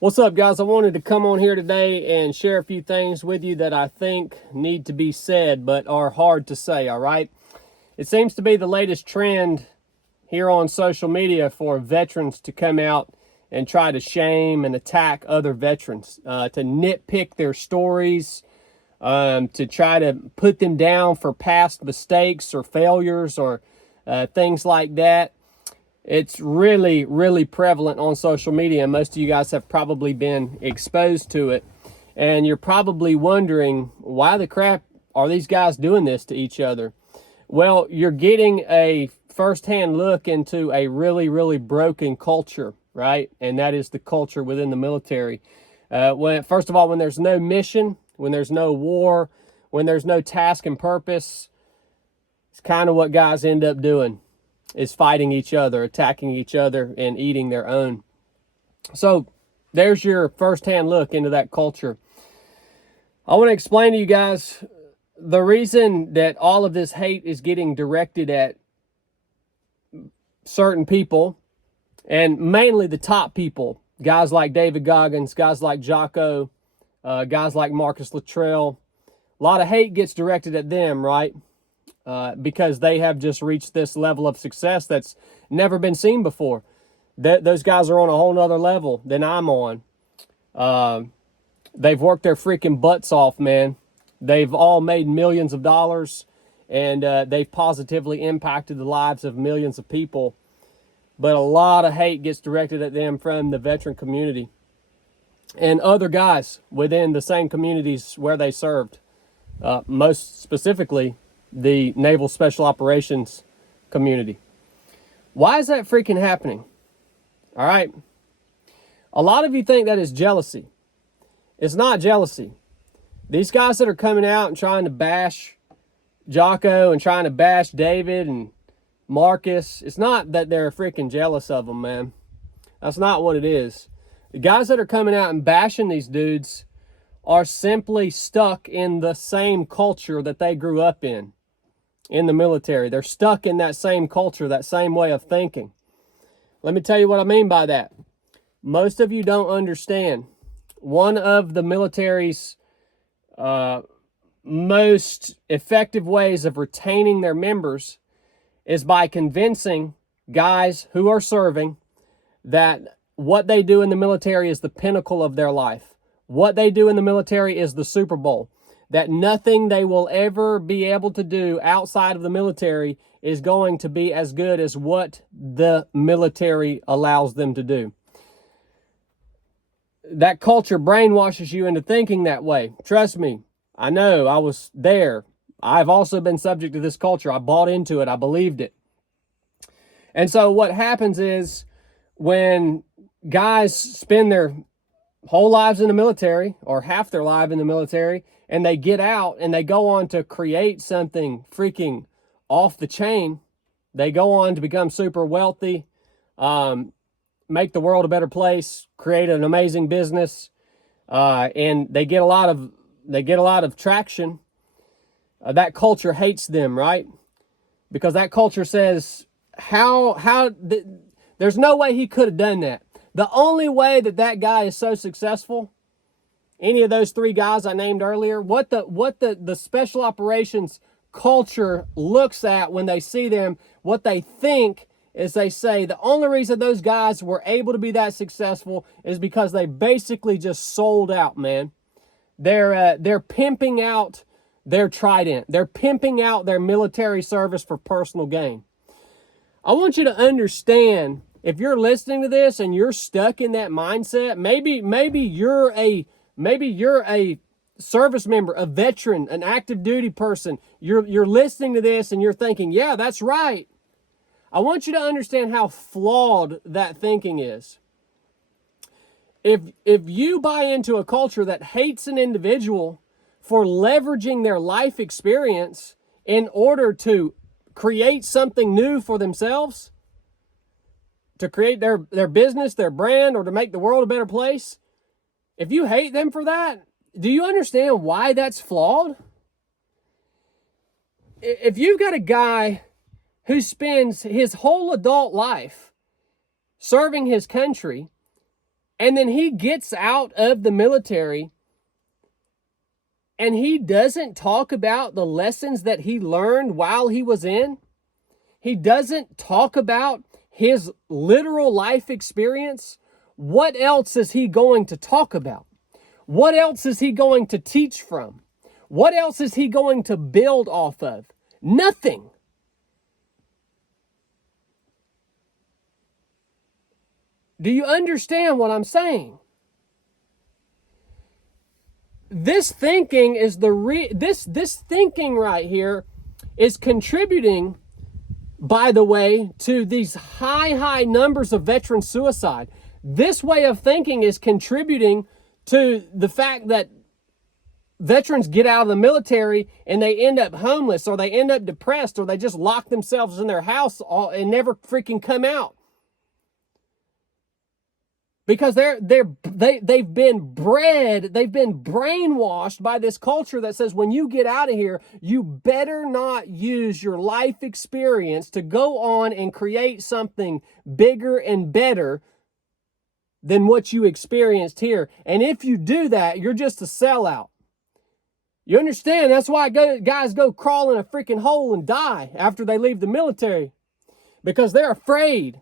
What's up, guys? I wanted to come on here today and share a few things with you that I think need to be said but are hard to say, all right? It seems to be the latest trend here on social media for veterans to come out and try to shame and attack other veterans, to nitpick their stories, to try to put them down for past mistakes or failures or things like that. It's really, really prevalent on social media, and most of you guys have probably been exposed to it. And you're probably wondering, why the crap are these guys doing this to each other? Well, you're getting a firsthand look into a really, really broken culture, right? And that is the culture within the military. First of all, when there's no mission, when there's no war, when there's no task and purpose, it's kind of what guys end up doing, is fighting each other, attacking each other, and eating their own. So there's your firsthand look into that culture. I want to explain to you guys the reason that all of this hate is getting directed at certain people, and mainly the top people, guys like David Goggins, guys like Jocko, guys like Marcus Luttrell. A lot of hate gets directed at them, right? Because they have just reached this level of success that's never been seen before. Those guys are on a whole nother level than I'm on. They've worked their freaking butts off, man. They've all made millions of dollars, and they've positively impacted the lives of millions of people. But a lot of hate gets directed at them from the veteran community and other guys within the same communities where they served. Most specifically, the Naval Special Operations community. Why is that freaking happening? All right. A lot of you think that is jealousy. It's not jealousy. These guys that are coming out and trying to bash Jocko and trying to bash David and Marcus, it's not that they're freaking jealous of them, man. That's not what it is. The guys that are coming out and bashing these dudes are simply stuck in the same culture that they grew up in the military. They're stuck in that same culture, that same way of thinking. Let me tell you what I mean by that. Most of you don't understand. One of the military's most effective ways of retaining their members is by convincing guys who are serving that what they do in the military is the pinnacle of their life. What they do in the military is the Super Bowl. That nothing they will ever be able to do outside of the military is going to be as good as what the military allows them to do. That culture brainwashes you into thinking that way. Trust me, I know, I was there. I've also been subject to this culture. I bought into it. I believed it. And so what happens is, when guys spend their whole lives in the military, or half their life in the military, and they get out and they go on to create something freaking off the chain, they go on to become super wealthy, make the world a better place, create an amazing business, and they get a lot of traction. That culture hates them, right? Because that culture says, there's no way he could have done that. The only way that guy is so successful, any of those three guys I named earlier, what the special operations culture looks at when they see them, what they think is, they say the only reason those guys were able to be that successful is because they basically just sold out, man. They're pimping out their trident. They're pimping out their military service for personal gain. I want you to understand, if you're listening to this and you're stuck in that mindset, maybe you're a service member, a veteran, an active duty person. You're listening to this and you're thinking, yeah, that's right. I want you to understand how flawed that thinking is. If you buy into a culture that hates an individual for leveraging their life experience in order to create something new for themselves, to create their business, their brand, or to make the world a better place, if you hate them for that, do you understand why that's flawed? If you've got a guy who spends his whole adult life serving his country, And then he gets out of the military and he doesn't talk about the lessons that he learned while he was in. He doesn't talk about his literal life experience. What else is he going to talk about? What else is he going to teach from? What else is he going to build off of? Nothing. Do you understand what I'm saying? This thinking is this thinking right here is contributing, by the way, to these high numbers of veteran suicide. This way of thinking is contributing to the fact that veterans get out of the military and they end up homeless, or they end up depressed, or they just lock themselves in their house and never freaking come out. Because they've been bred, they've been brainwashed by this culture that says when you get out of here, you better not use your life experience to go on and create something bigger and better than what you experienced here. And if you do that, you're just a sellout. You understand? That's why guys go crawl in a freaking hole and die after they leave the military. Because they're afraid.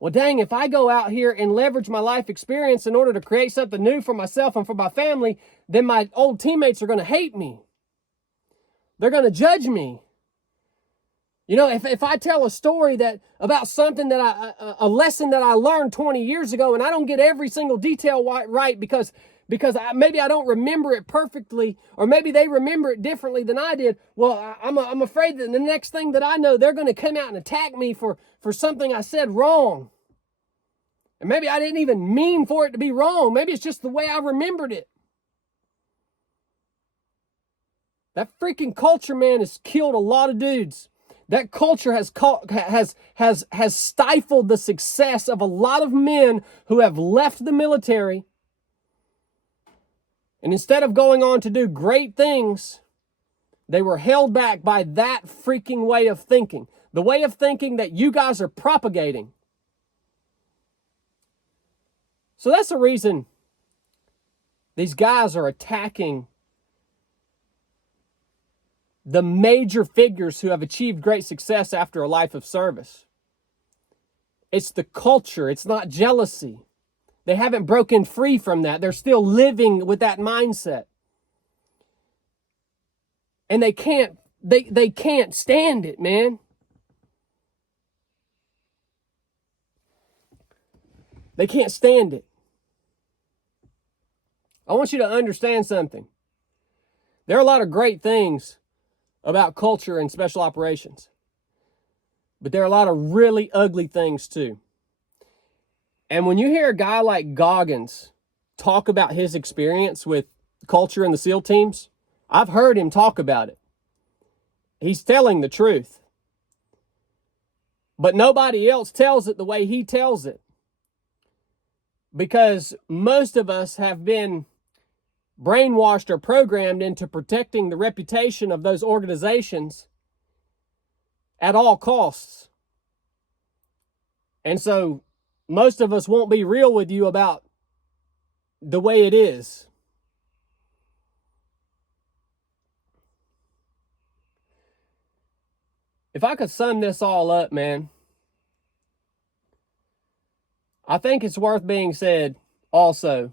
Well, dang, if I go out here and leverage my life experience in order to create something new for myself and for my family, then my old teammates are going to hate me. They're going to judge me. You know, if I tell a story about something a lesson that I learned 20 years ago, and I don't get every single detail right because maybe I don't remember it perfectly, or maybe they remember it differently than I did. Well, I'm afraid that the next thing that I know, they're going to come out and attack me for something I said wrong. And maybe I didn't even mean for it to be wrong. Maybe it's just the way I remembered it. That freaking culture, man, has killed a lot of dudes. That culture has stifled the success of a lot of men who have left the military. And instead of going on to do great things, they were held back by that freaking way of thinking. The way of thinking that you guys are propagating. So that's the reason these guys are attacking the major figures who have achieved great success after a life of service. It's the culture. It's not jealousy. They haven't broken free from that. They're still living with that mindset. And they can't stand it, man. They can't stand it. I want you to understand something. There are a lot of great things about culture and special operations. But there are a lot of really ugly things too. And when you hear a guy like Goggins talk about his experience with culture and the SEAL teams, I've heard him talk about it. He's telling the truth. But nobody else tells it the way he tells it. Because most of us have been brainwashed or programmed into protecting the reputation of those organizations at all costs. And so most of us won't be real with you about the way it is. If I could sum this all up, man, I think it's worth being said also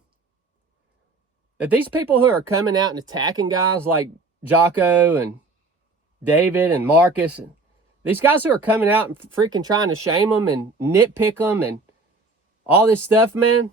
that these people who are coming out and attacking guys like Jocko and David and Marcus, and these guys who are coming out and freaking trying to shame them and nitpick them and all this stuff, man,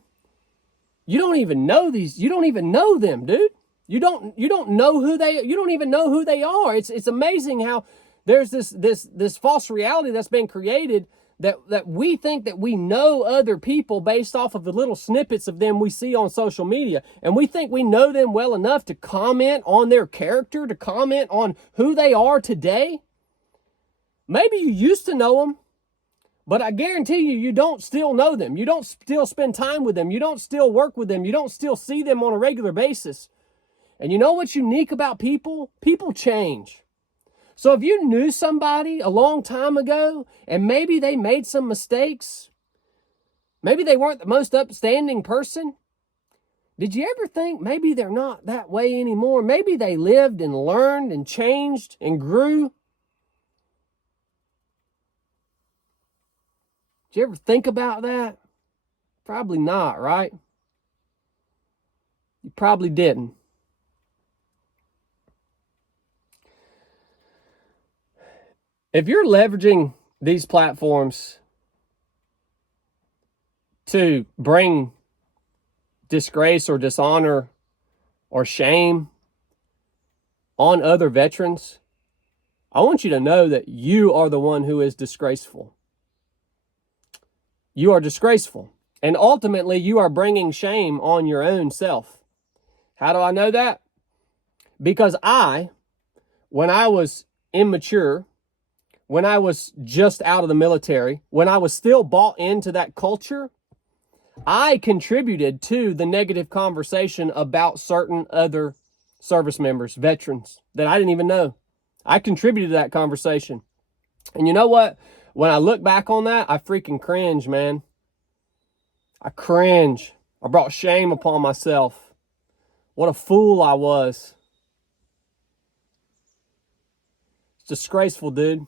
you don't even know them, dude. You don't even know who they are. It's amazing how there's this false reality that's been created that we think that we know other people based off of the little snippets of them we see on social media. And we think we know them well enough to comment on their character, to comment on who they are today. Maybe you used to know them, but I guarantee you don't still know them. You don't still spend time with them. You don't still work with them. You don't still see them on a regular basis. And you know what's unique about people? People change. So if you knew somebody a long time ago and maybe they made some mistakes, Maybe they weren't the most upstanding person. Did you ever think maybe they're not that way anymore? Maybe they lived and learned and changed and grew. Did you ever think about that? Probably not, right? You probably didn't. If you're leveraging these platforms to bring disgrace or dishonor or shame on other veterans, I want you to know that you are the one who is disgraceful. You are disgraceful. And ultimately, you are bringing shame on your own self. How do I know that? Because when I was immature, when I was just out of the military, when I was still bought into that culture, I contributed to the negative conversation about certain other service members, veterans, that I didn't even know. I contributed to that conversation. And you know what? When I look back on that, I freaking cringe, man. I cringe. I brought shame upon myself. What a fool I was. It's disgraceful, dude.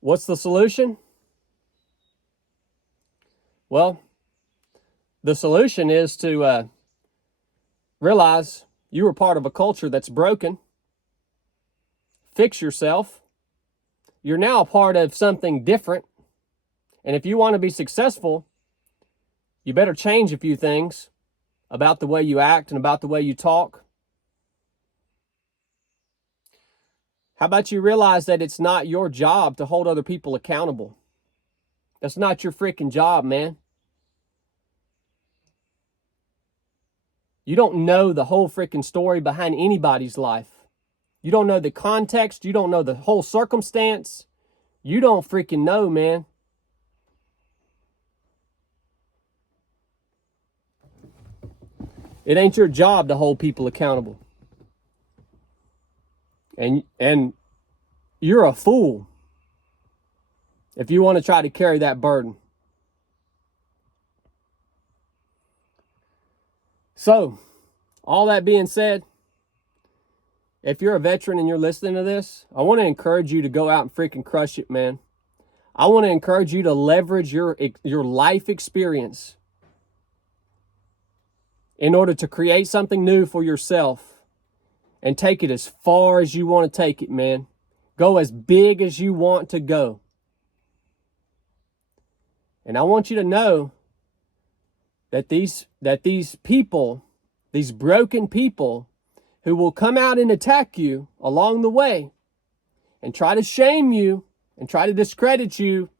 What's the solution? Well, the solution is to realize you were part of a culture that's broken. Fix yourself. You're now a part of something different. And if you want to be successful, you better change a few things about the way you act and about the way you talk. How about you realize that it's not your job to hold other people accountable? That's not your freaking job, man. You don't know the whole freaking story behind anybody's life. You don't know the context. You don't know the whole circumstance. You don't freaking know, man. It ain't your job to hold people accountable. And you're a fool if you want to try to carry that burden. So, all that being said, if you're a veteran and you're listening to this, I want to encourage you to go out and freaking crush it, man. I want to encourage you to leverage your life experience in order to create something new for yourself and take it as far as you want to take it, man. Go as big as you want to go. And I want you to know that these people, these broken people who will come out and attack you along the way and try to shame you and try to discredit you,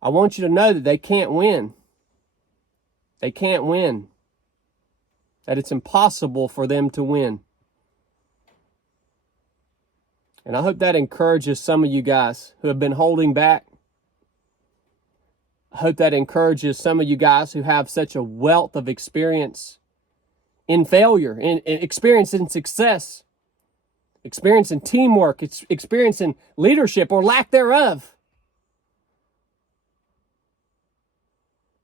I want you to know that they can't win. They can't win. That it's impossible for them to win. And I hope that encourages some of you guys who have been holding back. I hope that encourages some of you guys who have such a wealth of experience in failure, in experience in success, experience in teamwork, experience in leadership or lack thereof.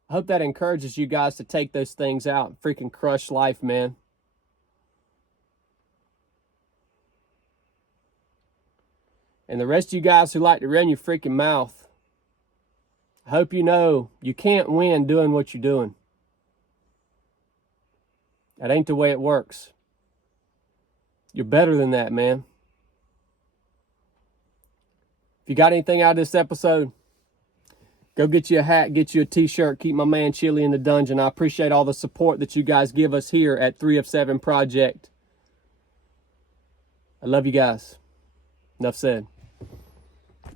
I hope that encourages you guys to take those things out and freaking crush life, man. And the rest of you guys who like to run your freaking mouth, I hope you know you can't win doing what you're doing. That ain't the way it works. You're better than that, man. If you got anything out of this episode, go get you a hat, get you a t-shirt, keep my man Chili in the dungeon. I appreciate all the support that you guys give us here at 3 of 7 Project. I love you guys. Enough said.